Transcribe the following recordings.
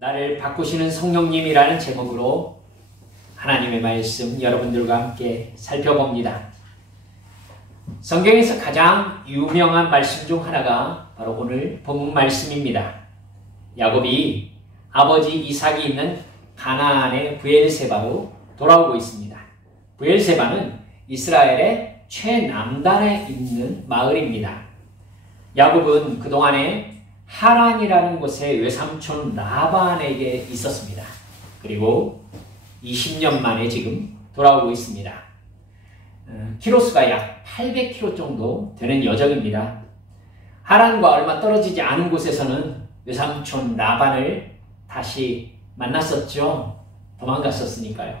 나를 바꾸시는 성령님이라는 제목으로 하나님의 말씀 여러분들과 함께 살펴봅니다. 성경에서 가장 유명한 말씀 중 하나가 바로 오늘 본문 말씀입니다. 야곱이 아버지 이삭이 있는 가나안의 브엘세바로 돌아오고 있습니다. 브엘세바는 이스라엘의 최남단에 있는 마을입니다. 야곱은 그동안에 하란이라는 곳에 외삼촌 라반에게 있었습니다. 그리고 20년 만에 지금 돌아오고 있습니다. 키로수가 약 800km 정도 되는 여정입니다. 하란과 얼마 떨어지지 않은 곳에서는 외삼촌 라반을 다시 만났었죠. 도망갔었으니까요.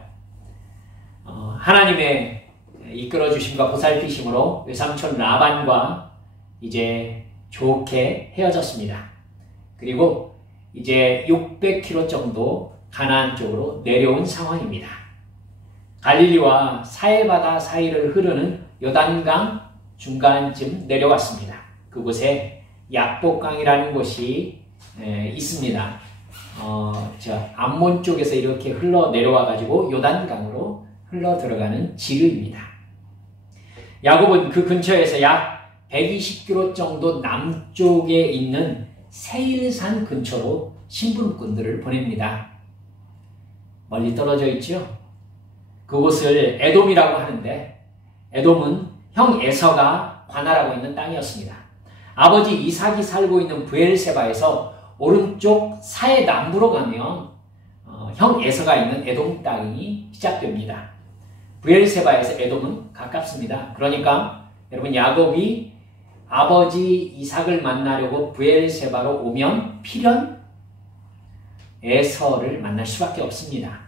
하나님의 이끌어주심과 보살피심으로 외삼촌 라반과 이제 좋게 헤어졌습니다. 그리고 이제 600km 정도 가나안 쪽으로 내려온 상황입니다. 갈릴리와 사해바다 사이를 흐르는 요단강 중간쯤 내려왔습니다. 그곳에 약복강이라는 곳이 있습니다. 암몬 쪽에서 이렇게 흘러 내려와 가지고 요단강으로 흘러 들어가는 지류입니다. 야곱은 그 근처에서 약 120km 정도 남쪽에 있는 세일산 근처로 심부름꾼들을 보냅니다. 멀리 떨어져 있죠? 그곳을 에돔이라고 하는데, 에돔은 형 에서가 관할하고 있는 땅이었습니다. 아버지 이삭이 살고 있는 브엘세바에서 오른쪽 사해 남부로 가면 형 에서가 있는 에돔 땅이 시작됩니다. 브엘세바에서 에돔은 가깝습니다. 그러니까 여러분, 야곱이 아버지 이삭을 만나려고 브엘세바로 오면 필연 에서를 만날 수밖에 없습니다.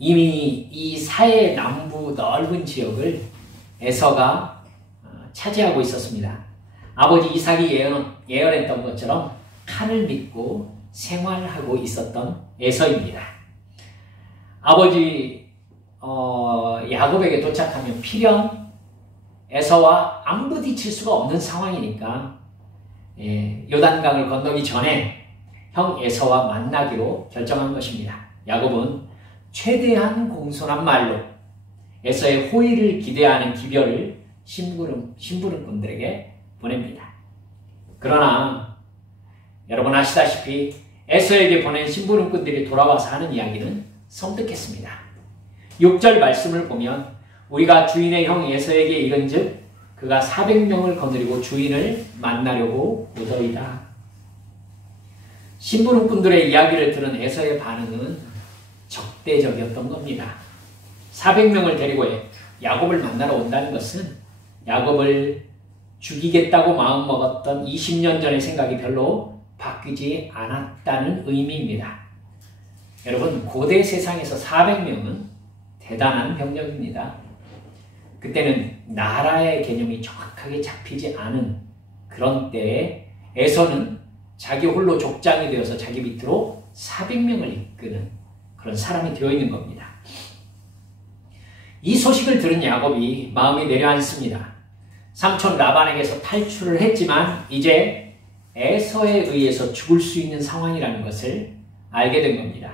이미 이 사해 남부 넓은 지역을 에서가 차지하고 있었습니다. 아버지 이삭이 예언했던 것처럼 칼을 믿고 생활하고 있었던 에서입니다. 아버지 야곱에게 도착하면 필연 에서와 안부딪힐 수가 없는 상황이니까 요단강을 건너기 전에 형 에서와 만나기로 결정한 것입니다. 야곱은 최대한 공손한 말로 에서의 호의를 기대하는 기별을 심부름꾼들에게 보냅니다. 그러나 여러분 아시다시피 에서에게 보낸 심부름꾼들이 돌아와서 하는 이야기는 섬뜩했습니다. 6절 말씀을 보면 우리가 주인의 형 에서에게 이른즉 그가 400명을 거느리고 주인을 만나려고 오더이다. 심부름꾼들의 이야기를 들은 에서의 반응은 적대적이었던 겁니다. 400명을 데리고 야곱을 만나러 온다는 것은 야곱을 죽이겠다고 마음먹었던 20년 전의 생각이 별로 바뀌지 않았다는 의미입니다. 여러분, 고대 세상에서 400명은 대단한 병력입니다. 그때는 나라의 개념이 정확하게 잡히지 않은 그런 때에 에서는 자기 홀로 족장이 되어서 자기 밑으로 400명을 이끄는 그런 사람이 되어 있는 겁니다. 이 소식을 들은 야곱이 마음이 내려앉습니다. 삼촌 라반에게서 탈출을 했지만 이제 에서에 의해서 죽을 수 있는 상황이라는 것을 알게 된 겁니다.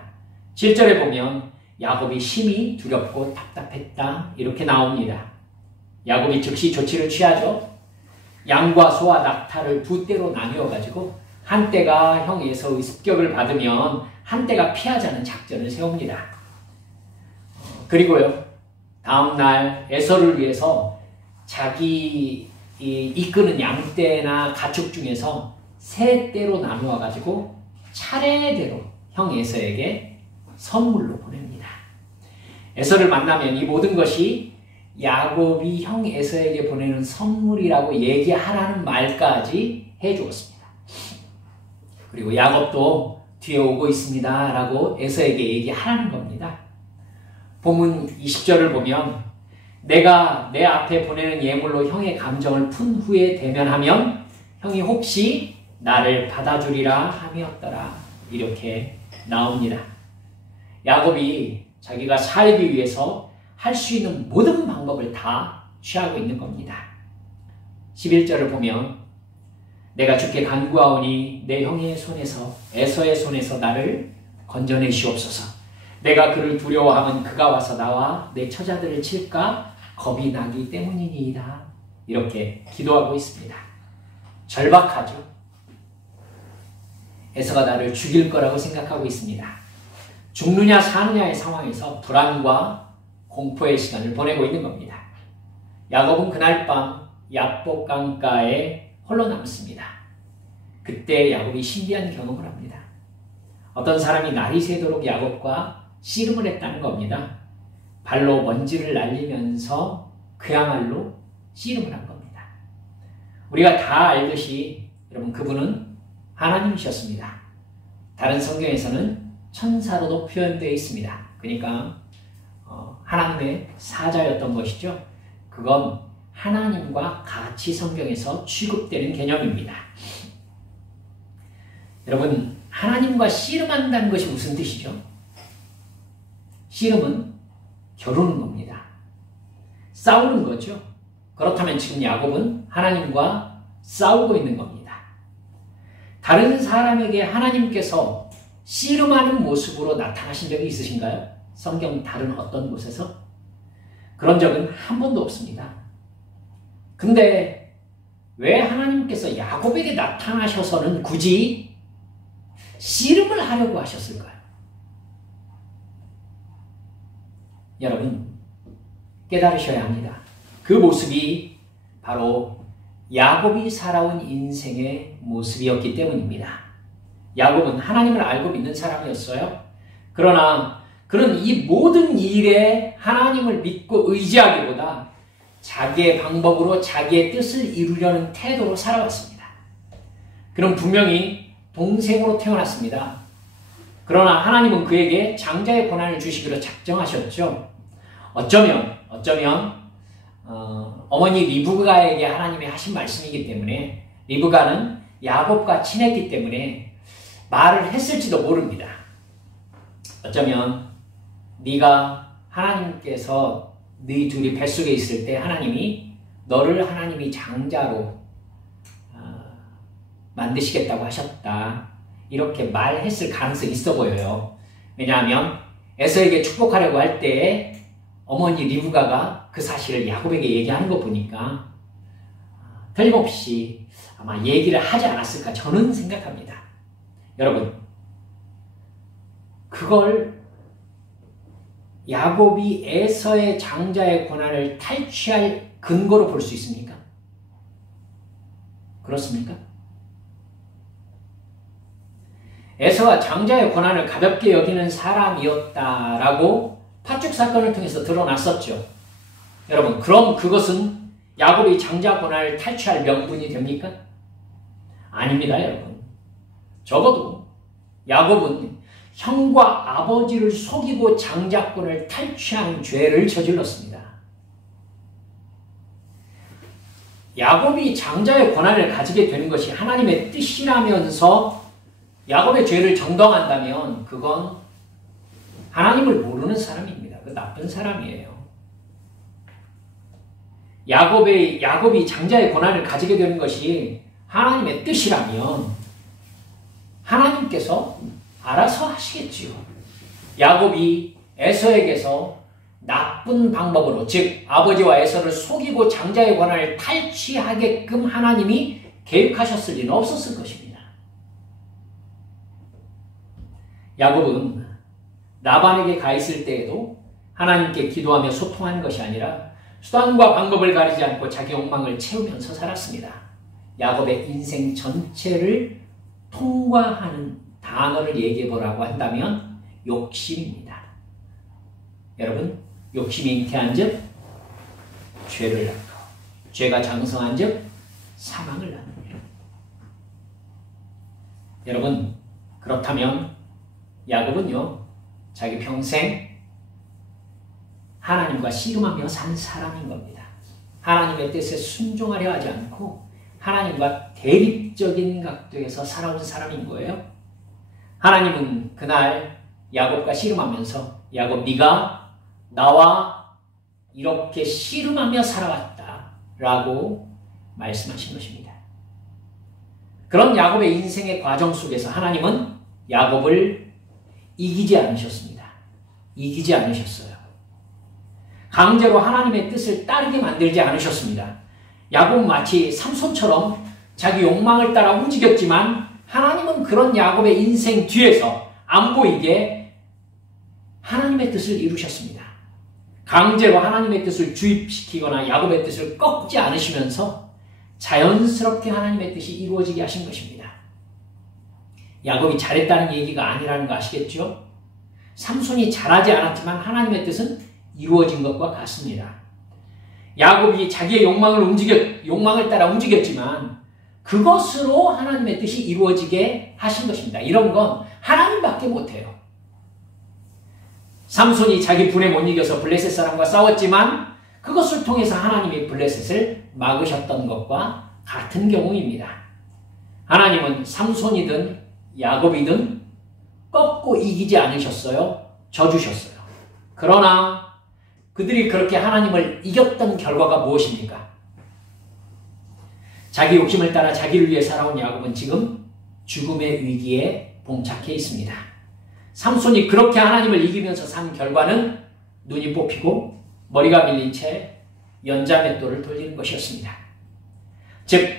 7절에 보면 야곱이 심히 두렵고 답답했다 이렇게 나옵니다. 야곱이 즉시 조치를 취하죠. 양과 소와 낙타를 두 떼로 나뉘어 가지고 한 떼가 형 에서의 습격을 받으면 한 떼가 피하자는 작전을 세웁니다. 그리고요, 다음날 에서를 위해서 자기 이끄는 양떼나 가축 중에서 세 떼로 나누어 가지고 차례대로 형 에서에게 선물로 보냅니다. 에서를 만나면 이 모든 것이 야곱이 형 에서에게 보내는 선물이라고 얘기하라는 말까지 해주었습니다. 그리고 야곱도 뒤에 오고 있습니다 라고 에서에게 얘기하라는 겁니다. 본문 20절을 보면 내가 내 앞에 보내는 예물로 형의 감정을 푼 후에 대면하면 형이 혹시 나를 받아주리라 함이었더라 이렇게 나옵니다. 야곱이 자기가 살기 위해서 할 수 있는 모든 방법을 다 취하고 있는 겁니다. 11절을 보면 내가 주께 간구하오니 내 형의 손에서 에서의 손에서 나를 건져내시옵소서. 내가 그를 두려워하면 그가 와서 나와 내 처자들을 칠까 겁이 나기 때문이니이다. 이렇게 기도하고 있습니다. 절박하죠. 에서가 나를 죽일 거라고 생각하고 있습니다. 죽느냐 사느냐의 상황에서 불안과 공포의 시간을 보내고 있는 겁니다. 야곱은 그날 밤 야복 강가에 홀로 남습니다. 그때 야곱이 신비한 경험을 합니다. 어떤 사람이 날이 새도록 야곱과 씨름을 했다는 겁니다. 발로 먼지를 날리면서 그야말로 씨름을 한 겁니다. 우리가 다 알듯이 여러분 그분은 하나님이셨습니다. 다른 성경에서는 천사로도 표현되어 있습니다. 그러니까 하나님의 사자였던 것이죠. 그건 하나님과 같이 성경에서 취급되는 개념입니다. 여러분, 하나님과 씨름한다는 것이 무슨 뜻이죠? 씨름은 겨루는 겁니다. 싸우는 거죠. 그렇다면 지금 야곱은 하나님과 싸우고 있는 겁니다. 다른 사람에게 하나님께서 씨름하는 모습으로 나타나신 적이 있으신가요? 성경 다른 어떤 곳에서? 그런 적은 한 번도 없습니다. 근데 왜 하나님께서 야곱에게 나타나셔서는 굳이 씨름을 하려고 하셨을까요? 여러분, 깨달으셔야 합니다. 그 모습이 바로 야곱이 살아온 인생의 모습이었기 때문입니다. 야곱은 하나님을 알고 믿는 사람이었어요. 그러나 그는 이 모든 일에 하나님을 믿고 의지하기보다 자기의 방법으로 자기의 뜻을 이루려는 태도로 살아왔습니다. 그는 분명히 동생으로 태어났습니다. 그러나 하나님은 그에게 장자의 고난을 주시기로 작정하셨죠. 어쩌면 어머니 리브가에게 하나님이 하신 말씀이기 때문에 리브가는 야곱과 친했기 때문에 말을 했을지도 모릅니다. 어쩌면 네가 하나님께서 네 둘이 뱃속에 있을 때 하나님이 너를 하나님이 장자로 만드시겠다고 하셨다. 이렇게 말했을 가능성이 있어 보여요. 왜냐하면 에서에게 축복하려고 할 때 어머니 리브가가 그 사실을 야곱에게 얘기하는 거 보니까 틀림없이 아마 얘기를 하지 않았을까 저는 생각합니다. 여러분, 그걸 야곱이 에서의 장자의 고난을 탈취할 근거로 볼 수 있습니까? 그렇습니까? 에서가 장자의 고난을 가볍게 여기는 사람이었다라고 팥죽 사건을 통해서 드러났었죠. 여러분, 그럼 그것은 야곱이 장자 고난을 탈취할 명분이 됩니까? 아닙니다, 여러분. 적어도 야곱은 형과 아버지를 속이고 장자권을 탈취한 죄를 저질렀습니다. 야곱이 장자의 권한을 가지게 되는 것이 하나님의 뜻이라면서 야곱의 죄를 정당한다면 그건 하나님을 모르는 사람입니다. 그 나쁜 사람이에요. 야곱이 장자의 권한을 가지게 되는 것이 하나님의 뜻이라면 하나님께서 알아서 하시겠지요. 야곱이 에서에게서 나쁜 방법으로, 즉 아버지와 에서를 속이고 장자의 권한을 탈취하게끔 하나님이 계획하셨을 리는 없었을 것입니다. 야곱은 라반에게 가 있을 때에도 하나님께 기도하며 소통하는 것이 아니라 수단과 방법을 가리지 않고 자기 욕망을 채우면서 살았습니다. 야곱의 인생 전체를 통과하는 단어를 얘기해 보라고 한다면 욕심입니다. 여러분, 욕심이 잉태한 즉 죄를 낳고 죄가 장성한 즉 사망을 낳습니다. 여러분, 그렇다면 야곱은요, 자기 평생 하나님과 씨름하며 산 사람인 겁니다. 하나님의 뜻에 순종하려 하지 않고 하나님과 대립적인 각도에서 살아온 사람인 거예요. 하나님은 그날 야곱과 씨름하면서 야곱, 네가 나와 이렇게 씨름하며 살아왔다 라고 말씀하신 것입니다. 그런 야곱의 인생의 과정 속에서 하나님은 야곱을 이기지 않으셨습니다. 이기지 않으셨어요. 강제로 하나님의 뜻을 따르게 만들지 않으셨습니다. 야곱 마치 삼손처럼 자기 욕망을 따라 움직였지만 하나님은 그런 야곱의 인생 뒤에서 안 보이게 하나님의 뜻을 이루셨습니다. 강제로 하나님의 뜻을 주입시키거나 야곱의 뜻을 꺾지 않으시면서 자연스럽게 하나님의 뜻이 이루어지게 하신 것입니다. 야곱이 잘했다는 얘기가 아니라는 거 아시겠죠? 삼손이 잘하지 않았지만 하나님의 뜻은 이루어진 것과 같습니다. 야곱이 자기의 욕망을 따라 움직였지만 그것으로 하나님의 뜻이 이루어지게 하신 것입니다. 이런 건 하나님밖에 못해요. 삼손이 자기 분에 못 이겨서 블레셋 사람과 싸웠지만 그것을 통해서 하나님이 블레셋을 막으셨던 것과 같은 경우입니다. 하나님은 삼손이든 야곱이든 꺾고 이기지 않으셨어요. 져주셨어요. 그러나 그들이 그렇게 하나님을 이겼던 결과가 무엇입니까? 자기 욕심을 따라 자기를 위해 살아온 야곱은 지금 죽음의 위기에 봉착해 있습니다. 삼손이 그렇게 하나님을 이기면서 산 결과는 눈이 뽑히고 머리가 밀린 채 연자맷돌을 돌리는 것이었습니다. 즉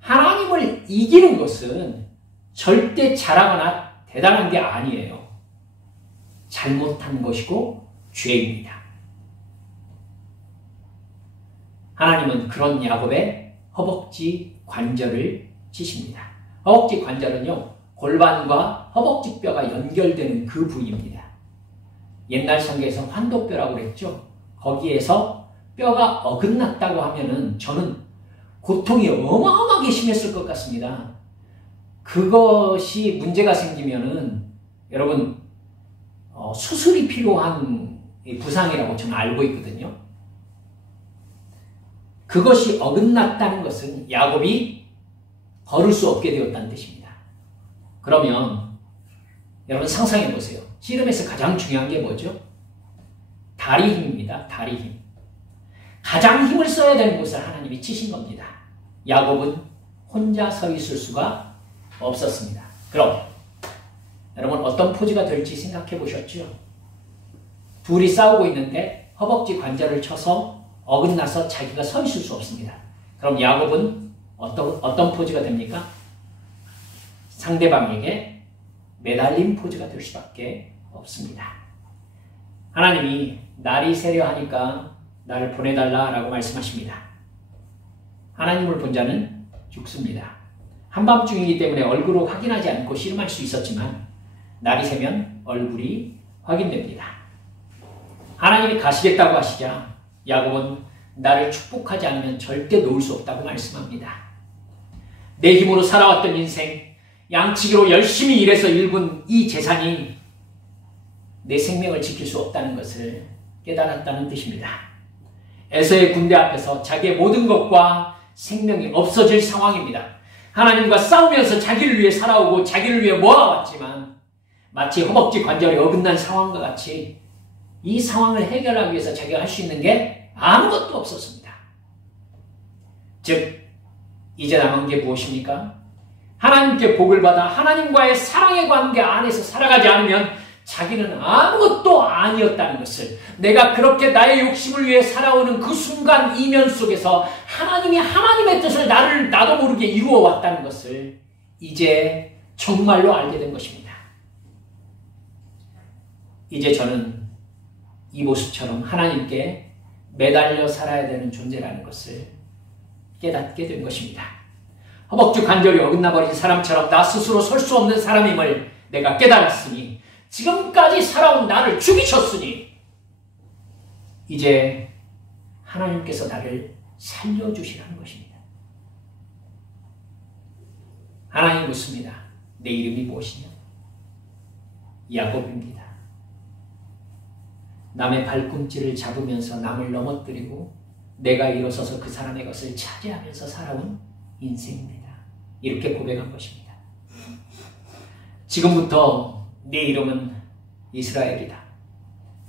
하나님을 이기는 것은 절대 잘하거나 대단한 게 아니에요. 잘못한 것이고 죄입니다. 하나님은 그런 야곱의 허벅지 관절을 치십니다. 허벅지 관절은요, 골반과 허벅지 뼈가 연결되는 그 부위입니다. 옛날 성경에서 환도뼈라고 그랬죠. 거기에서 뼈가 어긋났다고 하면은 저는 고통이 어마어마하게 심했을 것 같습니다. 그것이 문제가 생기면은 여러분 수술이 필요한 부상이라고 저는 알고 있거든요. 그것이 어긋났다는 것은 야곱이 걸을 수 없게 되었다는 뜻입니다. 그러면 여러분 상상해 보세요. 씨름에서 가장 중요한 게 뭐죠? 다리 힘입니다. 다리 힘. 가장 힘을 써야 되는 곳을 하나님이 치신 겁니다. 야곱은 혼자 서 있을 수가 없었습니다. 그럼 여러분 어떤 포즈가 될지 생각해 보셨죠? 둘이 싸우고 있는데 허벅지 관절을 쳐서 어긋나서 자기가 서 있을 수 없습니다. 그럼 야곱은 어떤 포즈가 됩니까? 상대방에게 매달린 포즈가 될 수밖에 없습니다. 하나님이 날이 새려 하니까 나를 보내달라라고 말씀하십니다. 하나님을 본 자는 죽습니다. 한밤중이기 때문에 얼굴을 확인하지 않고 씨름할 수 있었지만 날이 새면 얼굴이 확인됩니다. 하나님이 가시겠다고 하시자 야곱은 나를 축복하지 않으면 절대 놓을 수 없다고 말씀합니다. 내 힘으로 살아왔던 인생, 양치기로 열심히 일해서 일군 이 재산이 내 생명을 지킬 수 없다는 것을 깨달았다는 뜻입니다. 에서의 군대 앞에서 자기의 모든 것과 생명이 없어질 상황입니다. 하나님과 싸우면서 자기를 위해 살아오고 자기를 위해 모아왔지만 마치 허벅지 관절이 어긋난 상황과 같이 이 상황을 해결하기 위해서 자기가 할 수 있는 게 아무것도 없었습니다. 즉 이제 남은 게 무엇입니까? 하나님께 복을 받아 하나님과의 사랑의 관계 안에서 살아가지 않으면 자기는 아무것도 아니었다는 것을, 내가 그렇게 나의 욕심을 위해 살아오는 그 순간 이면 속에서 하나님이 하나님의 뜻을 나도 모르게 이루어 왔다는 것을 이제 정말로 알게 된 것입니다. 이제 저는 이 모습처럼 하나님께 매달려 살아야 되는 존재라는 것을 깨닫게 된 것입니다. 허벅지 관절이 어긋나버린 사람처럼 나 스스로 설 수 없는 사람임을 내가 깨달았으니, 지금까지 살아온 나를 죽이셨으니 이제 하나님께서 나를 살려주시라는 것입니다. 하나님 묻습니다. 내 이름이 무엇이냐? 야곱입니다. 남의 발꿈치를 잡으면서 남을 넘어뜨리고 내가 일어서서 그 사람의 것을 차지하면서 살아온 인생입니다. 이렇게 고백한 것입니다. 지금부터 네 이름은 이스라엘이다.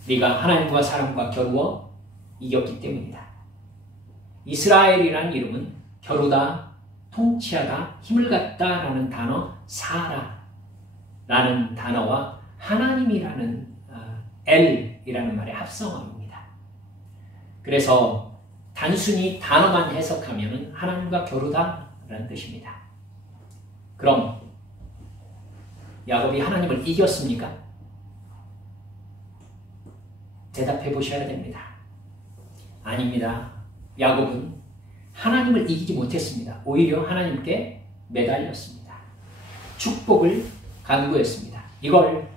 네가 하나님과 사람과 겨루어 이겼기 때문이다. 이스라엘이라는 이름은 겨루다, 통치하다, 힘을 갖다라는 단어, 사라라는 단어와 하나님이라는 엘이라는 말의 합성어입니다. 그래서 단순히 단어만 해석하면 하나님과 겨루다라는 뜻입니다. 그럼 야곱이 하나님을 이겼습니까? 대답해 보셔야 됩니다. 아닙니다. 야곱은 하나님을 이기지 못했습니다. 오히려 하나님께 매달렸습니다. 축복을 간구했습니다. 이걸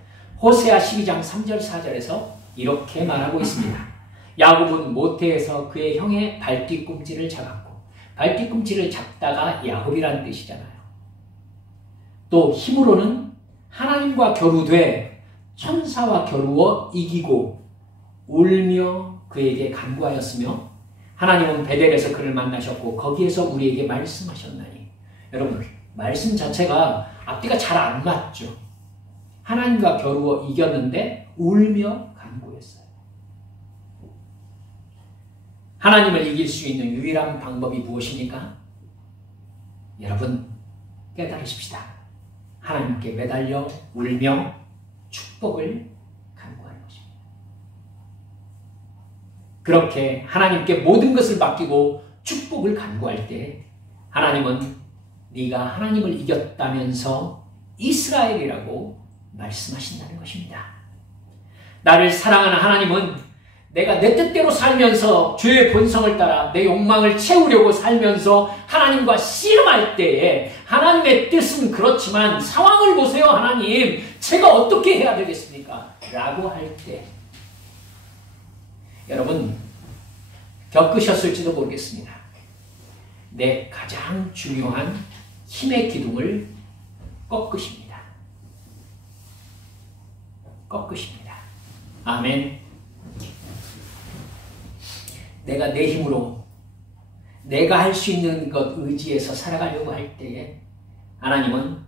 호세아 12장 3절 4절에서 이렇게 말하고 있습니다. 야곱은 모태에서 그의 형의 발뒤꿈치를 잡았고, 발뒤꿈치를 잡다가 야곱이라는 뜻이잖아요. 또 힘으로는 하나님과 겨루되 천사와 겨루어 이기고 울며 그에게 간구하였으며, 하나님은 베델에서 그를 만나셨고 거기에서 우리에게 말씀하셨나니. 여러분, 말씀 자체가 앞뒤가 잘 안 맞죠. 하나님과 겨루어 이겼는데 울며 간구했어요. 하나님을 이길 수 있는 유일한 방법이 무엇입니까? 여러분, 깨달으십시다. 하나님께 매달려 울며 축복을 간구하는 것입니다. 그렇게 하나님께 모든 것을 맡기고 축복을 간구할 때 하나님은 네가 하나님을 이겼다면서 이스라엘이라고 말씀하신다는 것입니다. 나를 사랑하는 하나님은 내가 내 뜻대로 살면서 죄의 본성을 따라 내 욕망을 채우려고 살면서 하나님과 씨름할 때에 하나님의 뜻은 그렇지만 상황을 보세요. 하나님, 제가 어떻게 해야 되겠습니까? 라고 할 때 여러분 겪으셨을지도 모르겠습니다. 내 가장 중요한 힘의 기둥을 꺾으십니다. 꺾으십니다. 아멘. 내가 내 힘으로 내가 할 수 있는 것 의지해서 살아가려고 할 때에 하나님은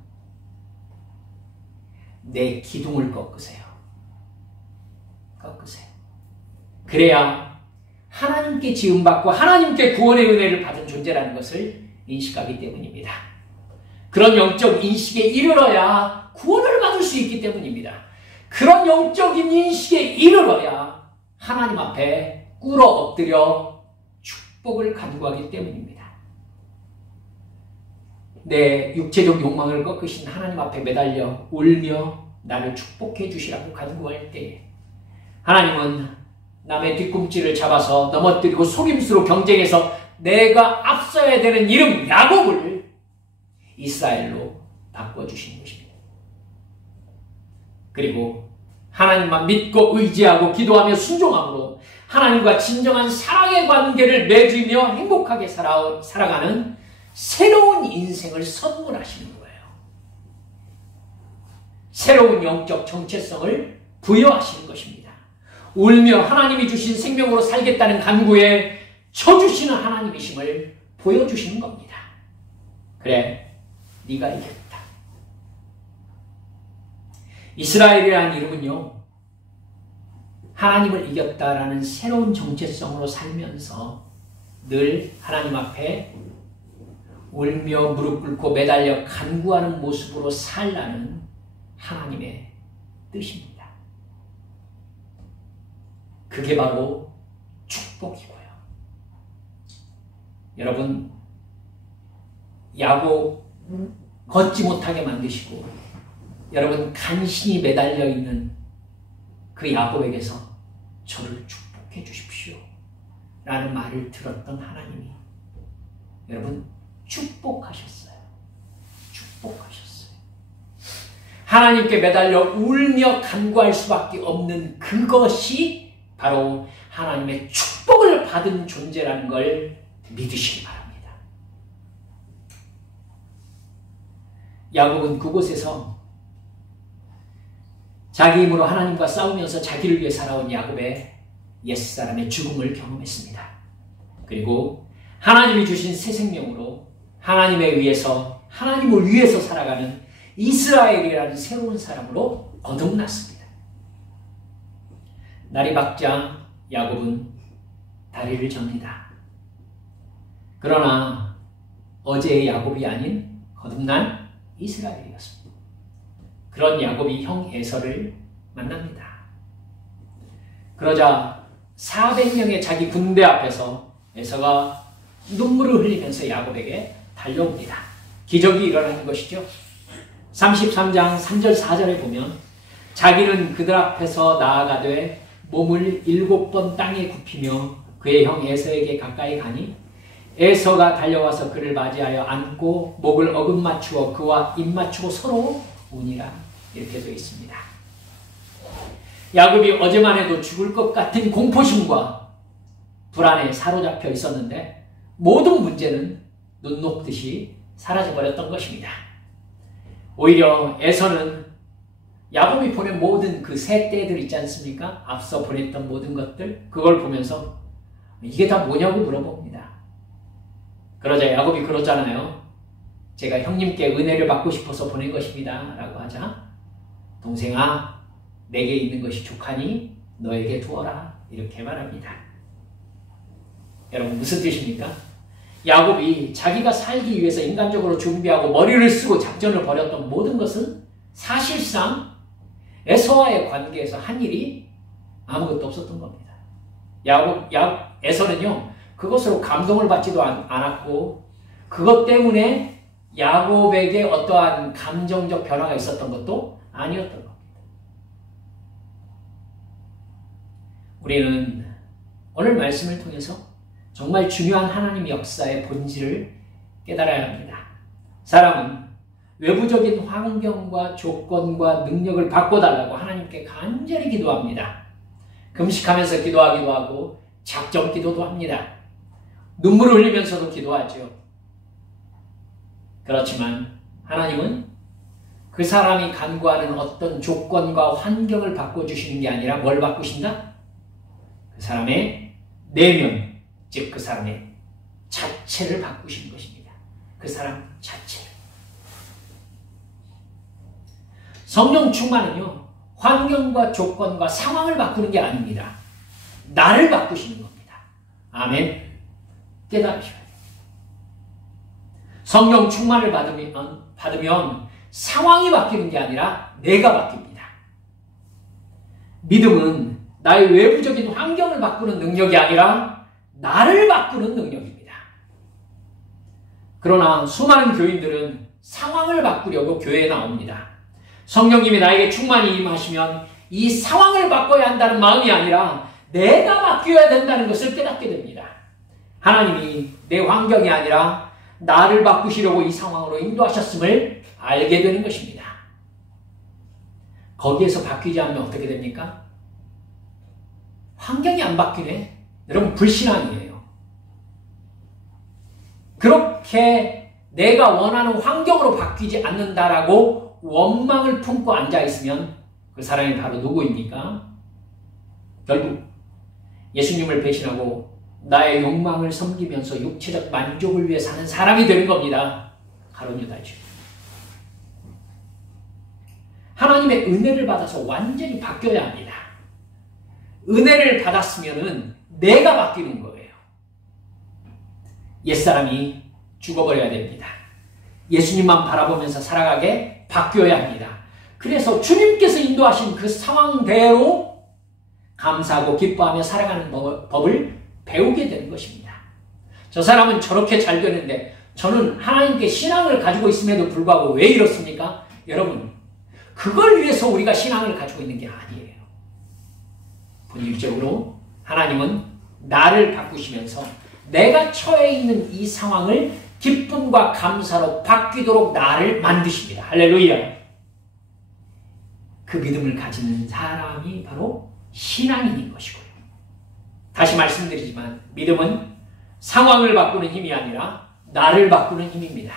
내 기둥을 꺾으세요. 꺾으세요. 그래야 하나님께 지음받고 하나님께 구원의 은혜를 받은 존재라는 것을 인식하기 때문입니다. 그런 영적 인식에 이르러야 구원을 받을 수 있기 때문입니다. 그런 영적인 인식에 이르러야 하나님 앞에 꿇어 엎드려 축복을 간구하기 때문입니다. 내 육체적 욕망을 꺾으신 하나님 앞에 매달려 울며 나를 축복해 주시라고 간구할 때에 하나님은 남의 뒤꿈치를 잡아서 넘어뜨리고 속임수로 경쟁해서 내가 앞서야 되는 이름 야곱을 이스라엘로 바꿔주시는 것입니다. 그리고 하나님만 믿고 의지하고 기도하며 순종함으로 하나님과 진정한 사랑의 관계를 맺으며 행복하게 살아가는 새로운 인생을 선물하시는 거예요. 새로운 영적 정체성을 부여하시는 것입니다. 울며 하나님이 주신 생명으로 살겠다는 간구에 쳐주시는 하나님이심을 보여주시는 겁니다. 그래, 네가 이겼다. 이스라엘이라는 이름은요, 하나님을 이겼다라는 새로운 정체성으로 살면서 늘 하나님 앞에 울며 무릎 꿇고 매달려 간구하는 모습으로 살라는 하나님의 뜻입니다. 그게 바로 축복이고요. 여러분, 야곱 걷지 못하게 만드시고 여러분 간신히 매달려 있는 그 야곱에게서 저를 축복해 주십시오 라는 말을 들었던 하나님이 여러분 축복하셨어요. 축복하셨어요. 하나님께 매달려 울며 간구할 수밖에 없는 그것이 바로 하나님의 축복을 받은 존재라는 걸 믿으시기 바랍니다. 야곱은 그곳에서 자기 힘으로 하나님과 싸우면서 자기를 위해 살아온 야곱의 옛사람의 죽음을 경험했습니다. 그리고 하나님이 주신 새 생명으로 하나님을 위해서 살아가는 이스라엘이라는 새로운 사람으로 거듭났습니다. 날이 밝자 야곱은 다리를 접니다. 그러나 어제의 야곱이 아닌 거듭난 이스라엘이었습니다. 그런 야곱이 형 에서를 만납니다. 그러자 400명의 자기 군대 앞에서 에서가 눈물을 흘리면서 야곱에게 달려옵니다. 기적이 일어나는 것이죠. 33장 3절 4절에 보면 자기는 그들 앞에서 나아가되 몸을 7번 땅에 굽히며 그의 형 에서에게 가까이 가니 에서가 달려와서 그를 맞이하여 안고 목을 어긋맞추어 그와 입맞추고 서로 우니라. 이렇게 되어 있습니다. 야곱이 어제만 해도 죽을 것 같은 공포심과 불안에 사로잡혀 있었는데 모든 문제는 눈 녹듯이 사라져버렸던 것입니다. 오히려 에서는 야곱이 보낸 모든 그 새 떼들 있지 않습니까? 앞서 보냈던 모든 것들, 그걸 보면서 이게 다 뭐냐고 물어봅니다. 그러자 야곱이 그러잖아요. 제가 형님께 은혜를 받고 싶어서 보낸 것입니다. 라고 하자 동생아, 내게 있는 것이 족하니 너에게 두어라. 이렇게 말합니다. 여러분 무슨 뜻입니까? 야곱이 자기가 살기 위해서 인간적으로 준비하고 머리를 쓰고 작전을 벌였던 모든 것은 사실상 에서와의 관계에서 한 일이 아무것도 없었던 겁니다. 에서는요, 그것으로 감동을 받지도 않았고, 그것 때문에 야곱에게 어떠한 감정적 변화가 있었던 것도 아니었던 겁니다. 우리는 오늘 말씀을 통해서 정말 중요한 하나님 역사의 본질을 깨달아야 합니다. 사람은 외부적인 환경과 조건과 능력을 바꿔달라고 하나님께 간절히 기도합니다. 금식하면서 기도하기도 하고 작정 기도도 합니다. 눈물을 흘리면서도 기도하죠. 그렇지만 하나님은 그 사람이 간구하는 어떤 조건과 환경을 바꿔주시는 게 아니라 뭘 바꾸신다? 그 사람의 내면, 즉 그 사람의 자체를 바꾸시는 것입니다. 그 사람 자체를. 성령 충만은요, 환경과 조건과 상황을 바꾸는 게 아닙니다. 나를 바꾸시는 겁니다. 아멘. 깨달으셔야 돼요. 성령 충만을 받으면 상황이 바뀌는 게 아니라 내가 바뀝니다. 믿음은 나의 외부적인 환경을 바꾸는 능력이 아니라 나를 바꾸는 능력입니다. 그러나 수많은 교인들은 상황을 바꾸려고 교회에 나옵니다. 성령님이 나에게 충만히 임하시면 이 상황을 바꿔야 한다는 마음이 아니라 내가 바뀌어야 된다는 것을 깨닫게 됩니다. 하나님이 내 환경이 아니라 나를 바꾸시려고 이 상황으로 인도하셨음을 알게 되는 것입니다. 거기에서 바뀌지 않으면 어떻게 됩니까? 환경이 안 바뀌네? 여러분 불신앙이에요. 그렇게 내가 원하는 환경으로 바뀌지 않는다라고 원망을 품고 앉아있으면 그 사람이 바로 누구입니까? 결국 예수님을 배신하고 나의 욕망을 섬기면서 육체적 만족을 위해 사는 사람이 되는 겁니다. 가룟 유다죠. 하나님의 은혜를 받아서 완전히 바뀌어야 합니다. 은혜를 받았으면 내가 바뀌는 거예요. 옛사람이 죽어버려야 됩니다. 예수님만 바라보면서 살아가게 바뀌어야 합니다. 그래서 주님께서 인도하신 그 상황대로 감사하고 기뻐하며 살아가는 법을 배우게 되는 것입니다. 저 사람은 저렇게 잘 되는데 저는 하나님께 신앙을 가지고 있음에도 불구하고 왜 이렇습니까? 여러분, 그걸 위해서 우리가 신앙을 가지고 있는 게 아니에요. 본질적으로 하나님은 나를 바꾸시면서 내가 처해 있는 이 상황을 기쁨과 감사로 바뀌도록 나를 만드십니다. 할렐루야. 그 믿음을 가지는 사람이 바로 신앙인인 것이고요. 다시 말씀드리지만 믿음은 상황을 바꾸는 힘이 아니라 나를 바꾸는 힘입니다.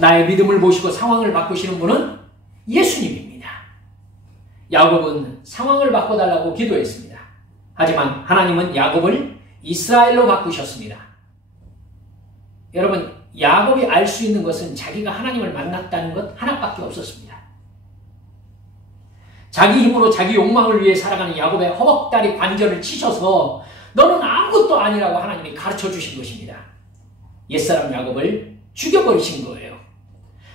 나의 믿음을 보시고 상황을 바꾸시는 분은 예수님입니다. 야곱은 상황을 바꿔달라고 기도했습니다. 하지만 하나님은 야곱을 이스라엘로 바꾸셨습니다. 여러분, 야곱이 알 수 있는 것은 자기가 하나님을 만났다는 것 하나밖에 없었습니다. 자기 힘으로 자기 욕망을 위해 살아가는 야곱의 허벅다리 관절을 치셔서 너는 아무것도 아니라고 하나님이 가르쳐 주신 것입니다. 옛사람 야곱을 죽여버리신 거예요.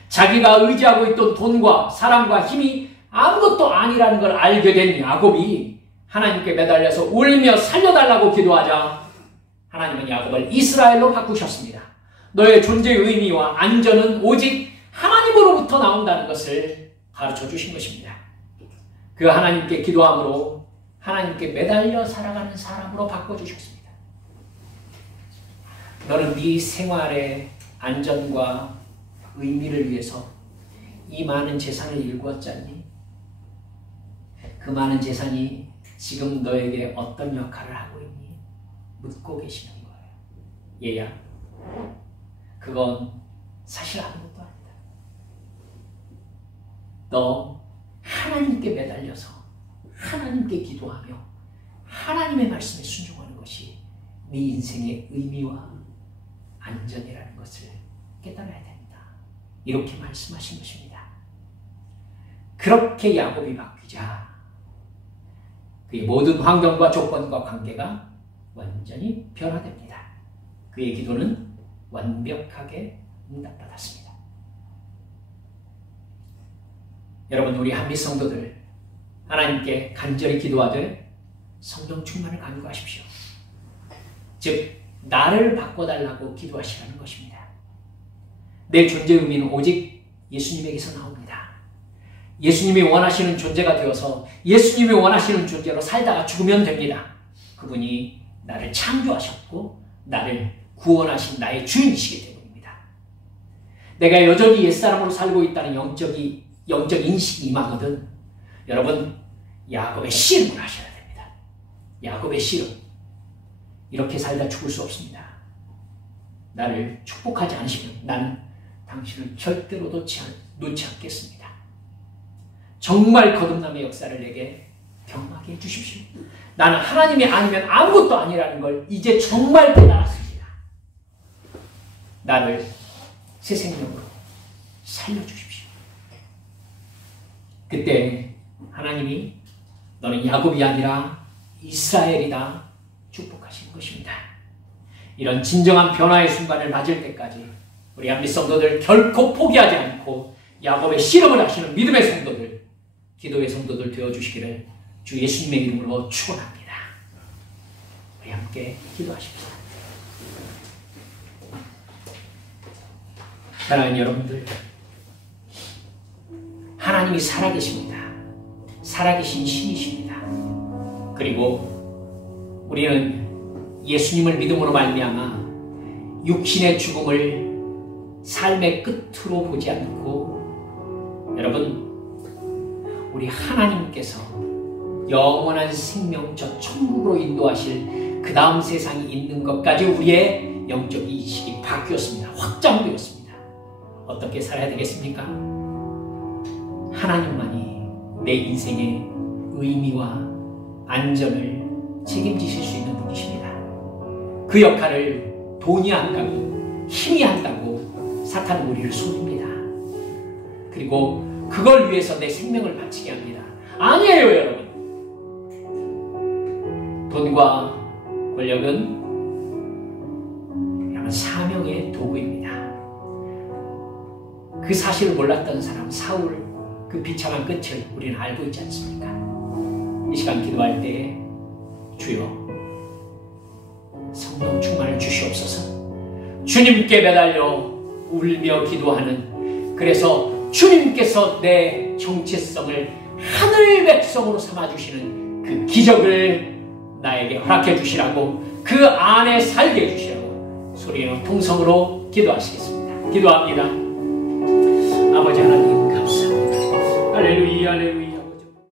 자기가 의지하고 있던 돈과 사랑과 힘이 아무것도 아니라는 걸 알게 된 야곱이 하나님께 매달려서 울며 살려달라고 기도하자 하나님은 야곱을 이스라엘로 바꾸셨습니다. 너의 존재의 의미와 안전은 오직 하나님으로부터 나온다는 것을 가르쳐 주신 것입니다. 그 하나님께 기도함으로 하나님께 매달려 살아가는 사람으로 바꿔주셨습니다. 너는 네 생활의 안전과 의미를 위해서 이 많은 재산을 일구었잖니? 그 많은 재산이 지금 너에게 어떤 역할을 하고 있니? 묻고 계시는 거예요. 얘야, 그건 사실 아무것도 아니다. 너 하나님께 매달려서 하나님께 기도하며 하나님의 말씀에 순종하는 것이 네 인생의 의미와 안전이라는 것을 깨달아야 된다. 이렇게 말씀하신 것입니다. 그렇게 야곱이 바뀌자 그의 모든 환경과 조건과 관계가 완전히 변화됩니다. 그의 기도는 완벽하게 응답받았습니다. 여러분, 우리 한빛 성도들 하나님께 간절히 기도하되 성령 충만을 간구하십시오. 즉 나를 바꿔달라고 기도하시라는 것입니다. 내 존재의 의미는 오직 예수님에게서 나옵니다. 예수님이 원하시는 존재가 되어서 예수님이 원하시는 존재로 살다가 죽으면 됩니다. 그분이 나를 창조하셨고 나를 구원하신 나의 주인이시기 때문입니다. 내가 여전히 옛사람으로 살고 있다는 영적 인식이 임하거든 여러분 야곱의 씨름을 하셔야 됩니다. 야곱의 씨름. 이렇게 살다 죽을 수 없습니다. 나를 축복하지 않으시면 나는 당신을 절대로 놓지 않겠습니다. 정말 거듭남의 역사를 내게 경험하게 해주십시오. 나는 하나님이 아니면 아무것도 아니라는 걸 이제 정말 깨달았습니다. 나를 새 생명으로 살려주십시오. 그때 하나님이 너는 야곱이 아니라 이스라엘이다 축복하시는 것입니다. 이런 진정한 변화의 순간을 맞을 때까지 우리 한빛 성도들 결코 포기하지 않고 야곱의 씨름을 하시는 믿음의 성도들, 기도의 성도들 되어주시기를 주 예수님의 이름으로 축원합니다. 우리 함께 기도하십시오. 사랑하는 여러분들, 하나님이 살아계십니다. 살아계신 신이십니다. 그리고 우리는 예수님을 믿음으로 말미암아 육신의 죽음을 삶의 끝으로 보지 않고 여러분 우리 하나님께서 영원한 생명 저 천국으로 인도하실 그 다음 세상이 있는 것까지 우리의 영적 인식이 바뀌었습니다. 확장되었습니다. 어떻게 살아야 되겠습니까? 하나님만이 내 인생의 의미와 안전을 책임지실 수 있는 분이십니다. 그 역할을 돈이 한다고 힘이 한다고 사탄은 우리를 속입니다. 그리고 그걸 위해서 내 생명을 바치게 합니다. 아니에요 여러분. 돈과 권력은 여러분 사명의 도구입니다. 그 사실을 몰랐던 사람 사울 그 비참한 끝을 우리는 알고 있지 않습니까? 이 시간 기도할 때에 주여 성령 충만을 주시옵소서. 주님께 매달려 울며 기도하는 그래서 주님께서 내 정체성을 하늘 백성으로 삼아주시는 그 기적을 나에게 허락해 주시라고 그 안에 살게 해주시라고 소리와 통성으로 기도하시겠습니다. 기도합니다. 아버지 하나님 감사합니다. 할렐루야 할렐루야.